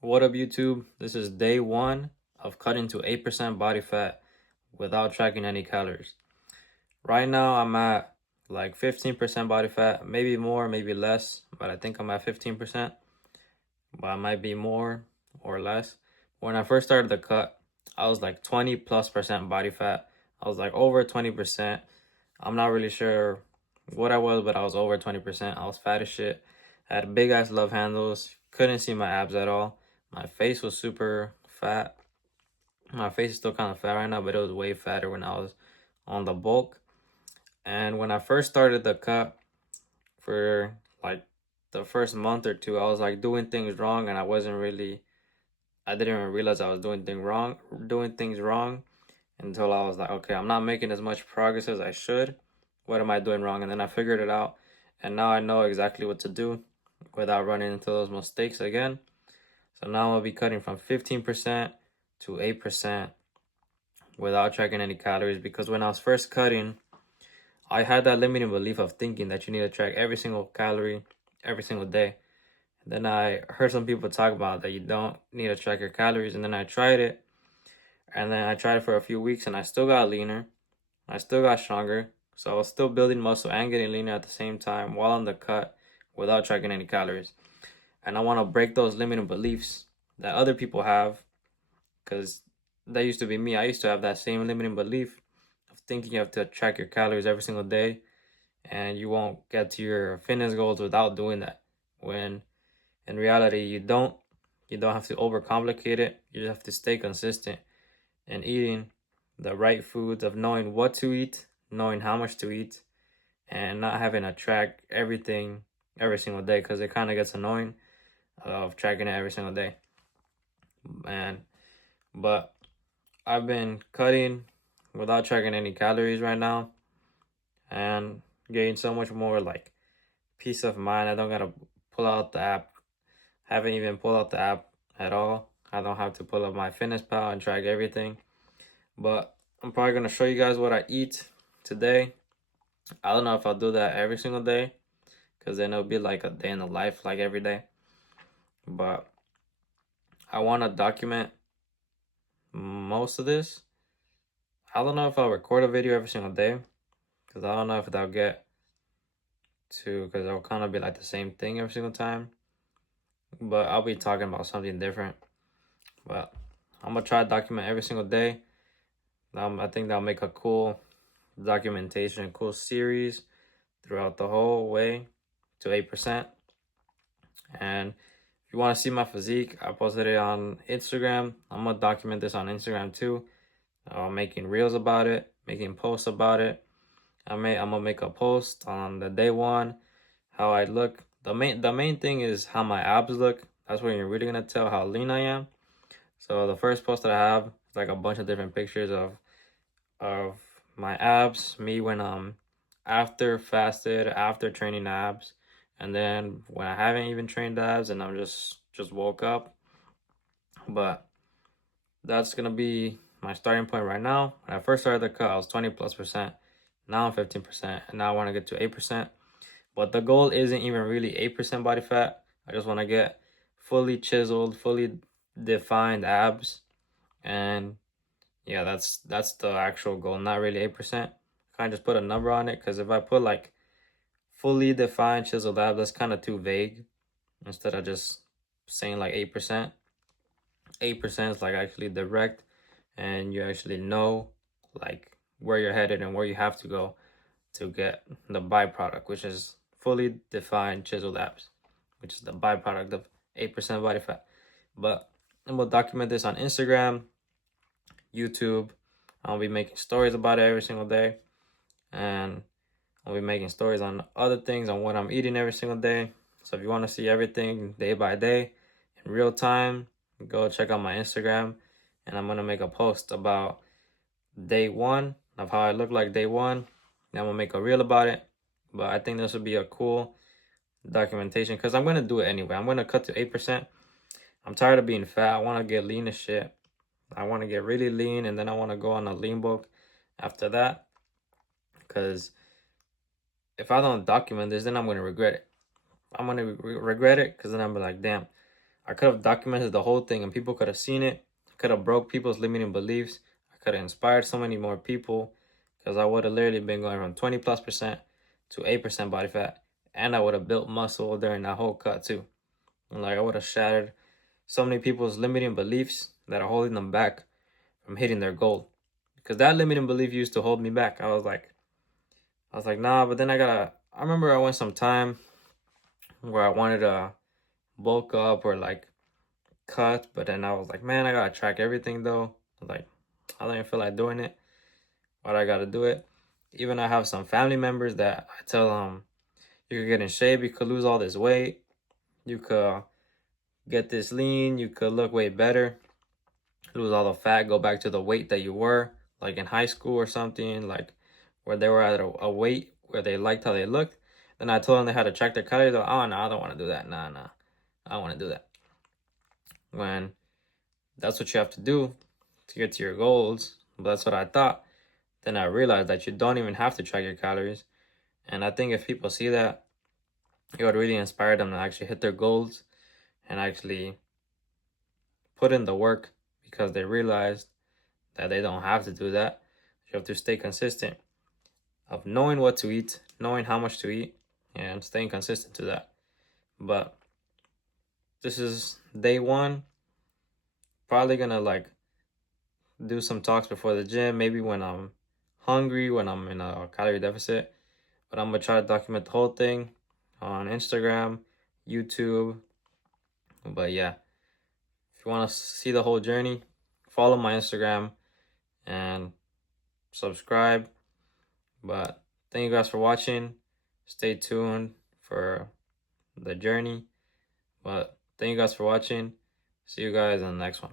What up, YouTube? This is day one of cutting to 8% body fat without tracking any calories. Right now, I'm at like 15% body fat, maybe more, maybe less, but I think I'm at 15%, but I might be more or less. When I first started the cut, I was like 20+% body fat. I was like over 20%. I'm not really sure what I was, but I was over 20%. I was fat as shit. I had big ass love handles. Couldn't see my abs at all. My face was super fat. My face is still kind of fat right now, but it was way fatter when I was on the bulk. And when I first started the cut for like the first month or two, I was like doing things wrong, and I didn't even realize I was doing things wrong until I was like, okay, I'm not making as much progress as I should. What am I doing wrong? And then I figured it out, and now I know exactly what to do without running into those mistakes again. So now I'll be cutting from 15% to 8% without tracking any calories, because when I was first cutting, I had that limiting belief of thinking that you need to track every single calorie every single day. Then I heard some people talk about that you don't need to track your calories, and then I tried it, and then I tried it for a few weeks, and I still got leaner. I still got stronger. So I was still building muscle and getting leaner at the same time while on the cut without tracking any calories. And I want to break those limiting beliefs that other people have, because that used to be me. I used to have that same limiting belief of thinking you have to track your calories every single day and you won't get to your fitness goals without doing that. When in reality, you don't. You don't have to overcomplicate it. You just have to stay consistent in eating the right foods, of knowing what to eat, knowing how much to eat, and not having to track everything every single day, because it kind of gets annoying of tracking it every single day. And but I've been cutting without tracking any calories right now, and getting so much more like peace of mind. I don't gotta pull out the app. Haven't even pulled out the app at all. I don't have to pull up my fitness pal and track everything. But I'm probably gonna show you guys what I eat today. I don't know if I'll do that every single day, because then it'll be like a day in the life, like every day. But I want to document most of this. I don't know if I'll record a video every single day, because I don't know if that'll get to, because it'll kind of be like the same thing every single time. But I'll be talking about something different. But I'm gonna try to document every single day. I think that'll make a cool documentation, cool series throughout the whole way to 8%. And if you want to see my physique, I posted it on Instagram. I'm gonna document this on Instagram too. I'm making reels about it, making posts about it. I'm gonna make a post on the day one, how I look. The main thing is how my abs look. That's where you're really gonna tell how lean I am. So the first post that I have is like a bunch of different pictures of my abs, me when I'm after fasted, after training abs, and then when I haven't even trained abs and I'm just woke up. But that's gonna be my starting point right now. When I first started the cut, I was 20+%. Now I'm 15%, and now I want to get to 8%. But the goal isn't even really 8% body fat. I just want to get fully chiseled, fully defined abs, and yeah, that's the actual goal. Not really 8%. Kind of just put a number on it, because if I put like fully defined chiseled abs, that's kind of too vague. Instead of just saying like 8%. 8% is like actually direct, and you actually know like where you're headed and where you have to go to get the byproduct, which is fully defined chiseled abs, which is the byproduct of 8% body fat. But I'm gonna document this on Instagram, YouTube. I'll be making stories about it every single day, and I'll be making stories on other things, on what I'm eating every single day. So if you want to see everything day by day in real time, go check out my Instagram, and I'm gonna make a post about day one, of how I look like day one. Then I'm gonna make a reel about it. But I think this would be a cool documentation, because I'm gonna do it anyway. I'm gonna cut to 8%. I'm tired of being fat. I want to get lean as shit. I want to get really lean, and then I want to go on a lean bulk after that. Because if I don't document this, then I'm gonna regret it. I'm gonna regret it, because then I'm like, damn, I could have documented the whole thing and people could have seen it. Could have broke people's limiting beliefs. I could have inspired so many more people, because I would have literally been going from 20+% to 8% body fat. And I would have built muscle during that whole cut too. And like I would have shattered so many people's limiting beliefs that are holding them back from hitting their goal. Because that limiting belief used to hold me back. I was like, nah, but then I remember I went some time where I wanted to bulk up or like cut, but then I was like, man, I gotta track everything though. Like, I don't even feel like doing it, but I gotta do it. Even I have some family members that I tell them, you could get in shape, you could lose all this weight, you could get this lean, you could look way better, lose all the fat, go back to the weight that you were, like in high school or something, like where they were at a weight where they liked how they looked. Then I told them they had to track their calories. Like, oh no, I don't want to do that. Nah, I don't want to do that. When that's what you have to do to get to your goals. But that's what I thought. Then I realized that you don't even have to track your calories. And I think if people see that, it would really inspire them to actually hit their goals and actually put in the work, because they realized that they don't have to do that. You have to stay consistent of knowing what to eat, knowing how much to eat, and staying consistent to that. But this is day one. Probably gonna like do some talks before the gym, maybe when I'm hungry, when I'm in a calorie deficit. But I'm gonna try to document the whole thing on Instagram, YouTube. But yeah, if you want to see the whole journey, follow my Instagram and subscribe. But thank you guys for watching. Stay tuned for the journey. But thank you guys for watching. See you guys in the next one.